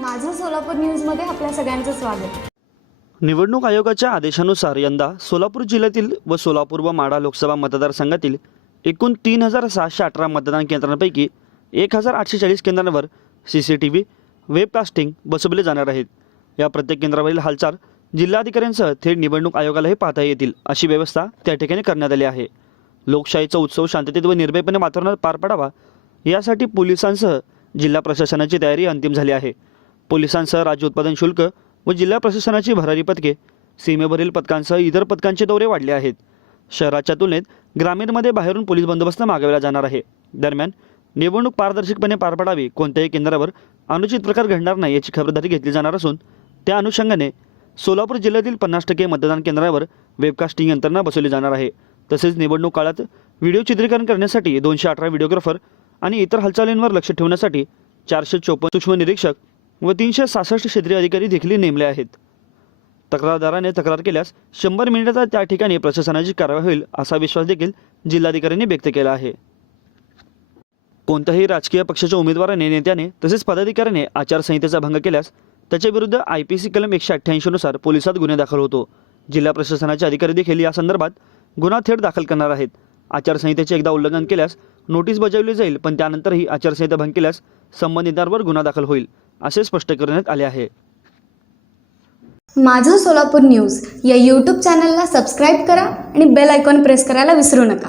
सोलापूर न्यूजमध्ये आपल्या सगळ्यांचं स्वागत. निवडणूक आयोगाच्या आदेशानुसार यंदा सोलापूर जिल्ह्यातील व सोलापूर व माढा लोकसभा मतदारसंघातील एकूण तीन हजार सहाशे अठरा मतदान केंद्रांपैकी एक हजार आठशे चाळीस केंद्रांवर C C T V webcasting बसवले जाणार आहेत. या प्रत्येक केंद्रावरील हालचाल जिल्हाधिकाऱ्यांसह थेट निवडणूक आयोगालाही पाहता येतील अशी व्यवस्था त्या ठिकाणी करण्यात आली आहे. लोकशाहीचा उत्सव शांततेत व निर्भयपणे वातावरणात पार पडावा यासाठी पोलिसांसह जिल्हा प्रशासनाची तयारी अंतिम झाली आहे. पोलिसांसह राज्य उत्पादन शुल्क व जिल्हा प्रशासनाची भरारी पथके सीमेवरील पथकांसह इतर पथकांचे दौरे वाढले आहेत. शहराच्या तुलनेत ग्रामीणमध्ये बाहेरून पोलीस बंदोबस्त मागवला जाणार आहे. दरम्यान निवडणूक पारदर्शकपणे पार पडावी कोणत्याही केंद्रावर अनुचित प्रकार घडणार नाही याची खबरदारी घेतली जाणार असून त्या अनुषंगाने सोलापूर जिल्ह्यातील पन्नास टक्के मतदान केंद्रावर वेबकास्टिंग यंत्रणा बसवली जाणार आहे. तसेच निवडणूक काळात व्हिडिओ चित्रीकरण करण्यासाठी दोनशे अठरा व्हिडिओग्राफर आणि इतर हालचालींवर लक्ष ठेवण्यासाठी चारशे चोपन्न सूक्ष्म निरीक्षक व तीनशे सहासष्ट क्षेत्रीय अधिकारी देखील नेमले आहेत. तक्रारदाराने तक्रार केल्यास शंभर मिनिटात त्या ठिकाणी प्रशासनाची कारवाई होईल असा विश्वास देखील जिल्हाधिकाऱ्यांनी व्यक्त केला आहे. कोणत्याही राजकीय पक्षाच्या उमेदवाराने नेत्याने तसेच पदाधिकाऱ्याने आचारसंहितेचा भंग केल्यास त्याच्याविरुद्ध आय पी सी कलम एकशे अठ्ठ्याऐंशीनुसार पोलिसात गुन्हे दाखल होतो. जिल्हा प्रशासनाचे अधिकारी देखील या संदर्भात गुन्हा थेट दाखल करणार आहेत. आचारसंहितेचे एकदा उल्लंघन केल्यास नोटीस बजावली जाईल पण त्यानंतरही आचारसंहिता भंग केल्यास संबंधितांवर गुन्हा दाखल होईल असे स्पष्ट करण्यात आले आहे. माझं सोलापूर न्यूज या यूट्यूब चॅनलला सबस्क्राईब करा आणि बेल आयकॉन प्रेस करायला विसरू नका.